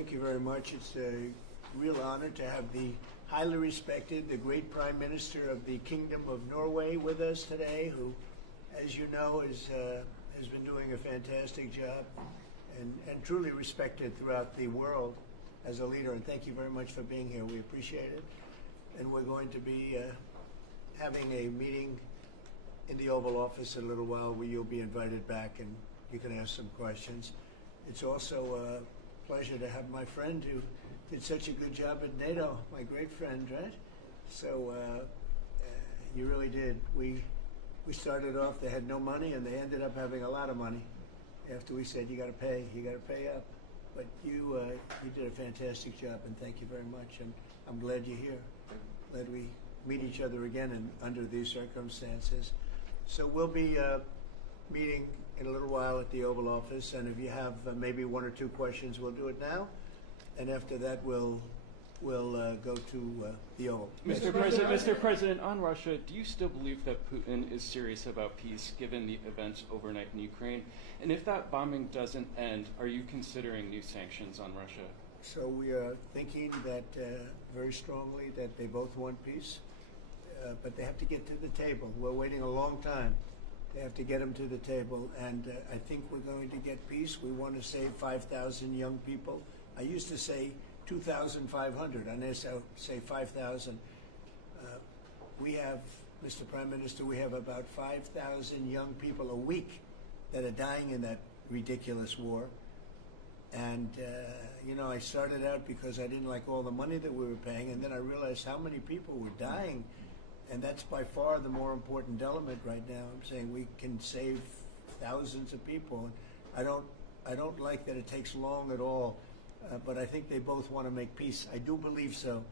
Thank you very much. It's a real honor to have the highly respected, the great Prime Minister of the Kingdom of Norway with us today, who, as you know, has been doing a fantastic job and truly respected throughout the world as a leader. And thank you very much for being here. We appreciate it. And we're going to be having a meeting in the Oval Office in a little while where you'll be invited back and you can ask some questions. It's also a pleasure to have my friend who did such a good job at NATO, my great friend, right? So you really did. We started off, they had no money, and they ended up having a lot of money after we said, you got to pay up. But you did a fantastic job, and thank you very much. And I'm glad you're here. Glad we meet each other again under these circumstances. So we'll be meeting in a little while at the Oval Office, and if you have maybe one or two questions, we'll do it now, and after that we'll go to the Oval. Mr. President, on Russia, do you still believe that Putin is serious about peace given the events overnight in Ukraine? And if that bombing doesn't end, are you considering new sanctions on Russia? So we are thinking that very strongly that they both want peace, but they have to get to the table. We're waiting a long time. They have to get them to the table, and I think we're going to get peace. We want to save 5,000 young people. I used to say 2,500. I now say 5,000. We have, Mr. Prime Minister, we have about 5,000 young people a week that are dying in that ridiculous war. And, you know, I started out because I didn't like all the money that we were paying, and then I realized how many people were dying. And that's by far the more important element right now. I'm saying we can save thousands of people. I don't like that it takes long at all, but I think they both want to make peace. I do believe so.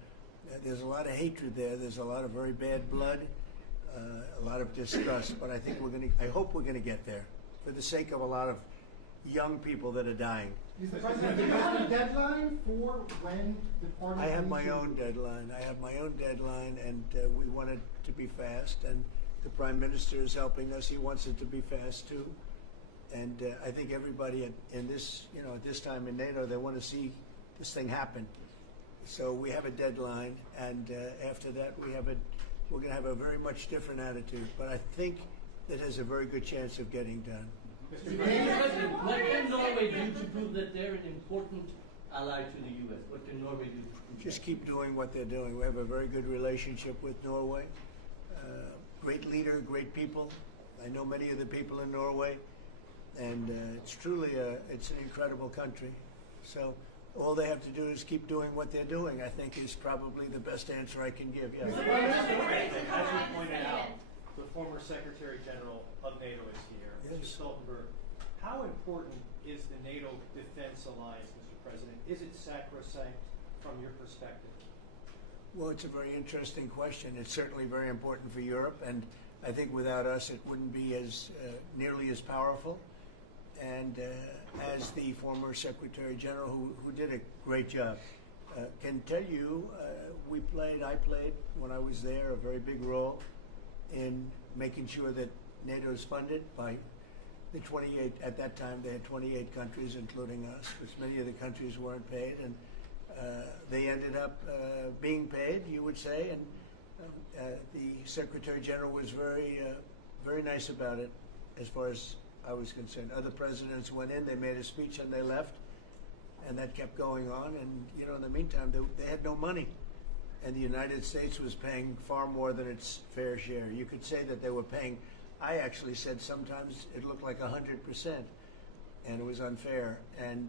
There's a lot of hatred there. There's a lot of very bad blood, a lot of distrust. But I think I hope we're going to get there for the sake of a lot of young people that are dying. Mr. President, do you have a deadline for when the party? I have my own deadline. And we want it to be fast. And the Prime Minister is helping us. He wants it to be fast too. And I think everybody in this, you know, at this time in NATO, they want to see this thing happen. So we have a deadline, and after that, we're going to have a very much different attitude. But I think it has a very good chance of getting done. Mr. President, what can Norway do to prove that they're an important ally to the U.S.? What can Norway do to prove Just that? keep doing what they're doing. We have a very good relationship with Norway. Great leader, great people. I know many of the people in Norway, and it's truly it's an incredible country. So all they have to do is keep doing what they're doing, I think, is probably the best answer I can give. Yes. Mr. President, as you pointed out, the former Secretary General of NATO is here. Yes. Mr. Stoltenberg, how important is the NATO defense alliance, Mr. President? Is it sacrosanct from your perspective? Well, it's a very interesting question. It's certainly very important for Europe, and I think without us it wouldn't be as nearly as powerful. And as the former Secretary General, who did a great job, can tell you, I played when I was there a very big role in making sure that NATO is funded by the 28, at that time they had 28 countries, including us, because many of the countries weren't paid, and they ended up being paid, you would say, and the Secretary General was very nice about it as far as I was concerned. Other presidents went in, they made a speech and they left, and that kept going on, and you know, in the meantime, they had no money. And the United States was paying far more than its fair share. You could say that they were paying, I actually said sometimes it looked like 100%, and it was unfair. And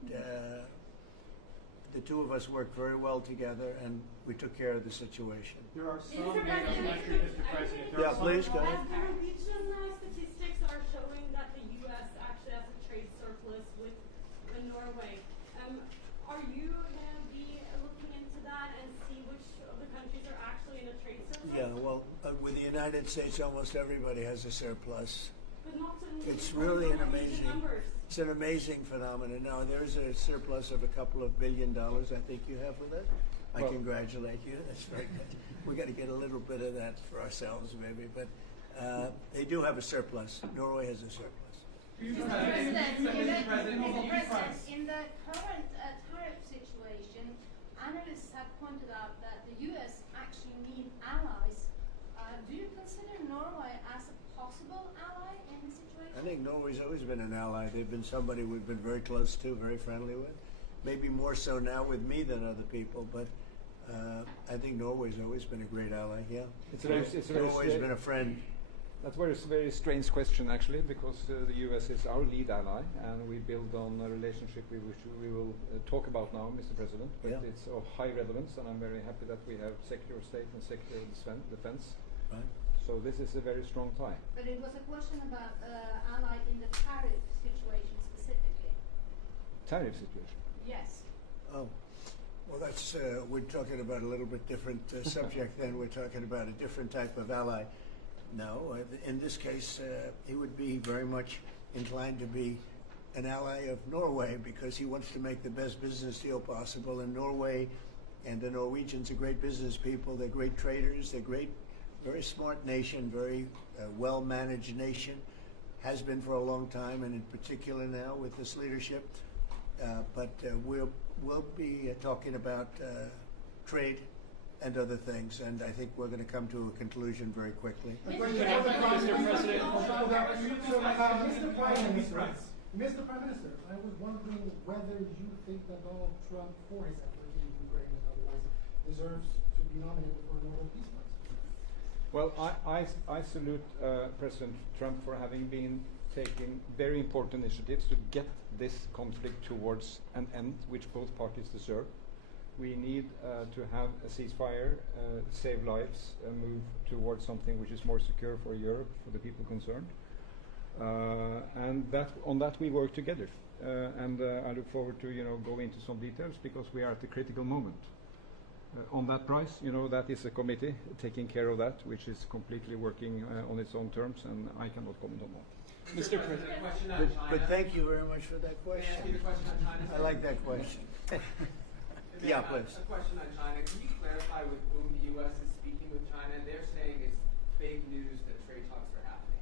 the two of us worked very well together, and we took care of the situation. There are some NATO countries, Mr. President. Yeah, please, go ahead. The Norwegian statistics are showing that the U.S. actually has a trade surplus with Norway. Are you going to be looking into that and see which of the countries are actually in a trade surplus? Yeah, well, with the United States, almost everybody has a surplus. But not in It's really an Norwegian amazing, numbers. it's an amazing phenomenon. Now, there's a surplus of a couple of $1 billion, I think you have with it. I congratulate you. That's very good. We got to get a little bit of that for ourselves, maybe. But they do have a surplus. Norway has a surplus. Mr. President, in the current tariff situation, analysts have pointed out that the US actually need allies. Do you consider Norway as a possible ally in the situation? I think Norway's always been an ally. They've been somebody we've been very close to, very friendly with. Maybe more so now with me than other people, but I think Norway's always been a great ally, yeah. It's a very Norway's been a friend. That's a very strange question, actually, because the US is our lead ally, and we build on a relationship which we will talk about now, Mr. President. But Yeah. it's of high relevance, and I'm very happy that we have Secretary of State and Secretary of Defense. Right. So this is a very strong tie. But it was a question about ally in the tariff situation specifically. Tariff situation. Yes. Oh, well, that's we're talking about a little bit different subject. Then we're talking about a different type of ally. No, in this case, he would be very much inclined to be an ally of Norway because he wants to make the best business deal possible. And Norway and the Norwegians are great business people. They're great traders. They're great, very smart nation, very well-managed nation. Has been for a long time, and in particular now with this leadership. But we'll be talking about trade and other things, and I think we're going to come to a conclusion very quickly. Mr. Prime Minister, I was wondering whether you think that Donald Trump, for his effort in Ukraine and otherwise, deserves to be nominated for a Nobel Peace Prize. Well, I salute President Trump for having been taking very important initiatives to get this conflict towards an end, which both parties deserve. We need to have a ceasefire, save lives, move towards something which is more secure for Europe, for the people concerned. And on that we work together. And I look forward to go into some details because we are at a critical moment. On that price, that is a committee taking care of that, which is completely working on its own terms, and I cannot comment on that. Mr. President. Question on China. But thank you very much for that May I ask you question. the question on China? I like that question. Yeah, please. A question on China. Can you clarify with whom the U.S. is speaking with China? They're saying it's fake news that trade talks are happening.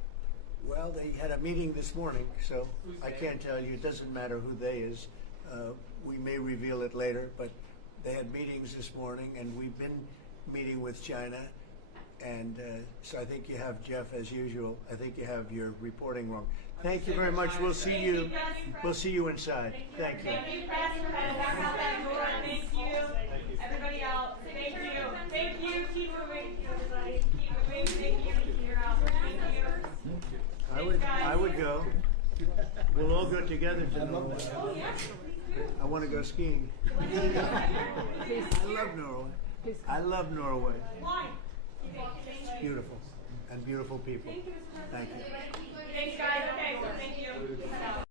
Well, they had a meeting this morning, so Who's I they? can't tell you. It doesn't matter who they is. We may reveal it later, but they had meetings this morning, and we've been meeting with China. And so I think you have, Jeff, as usual, I think you have your reporting wrong. Thank you very much. We'll see you. We'll see you inside. Thank you. Thank you, President. Thank you. Everybody else. Thank you. Thank you. Keep moving, everybody. Keep moving. Thank you. You're out. Thank you. I would go. We'll all go together to Norway. Oh, yes. Please do. I want to go skiing. I love Norway. I love Norway. Why? It's beautiful and beautiful people. Thank you, Mr. Thank President. you. Thanks, guys. Okay, so thank you.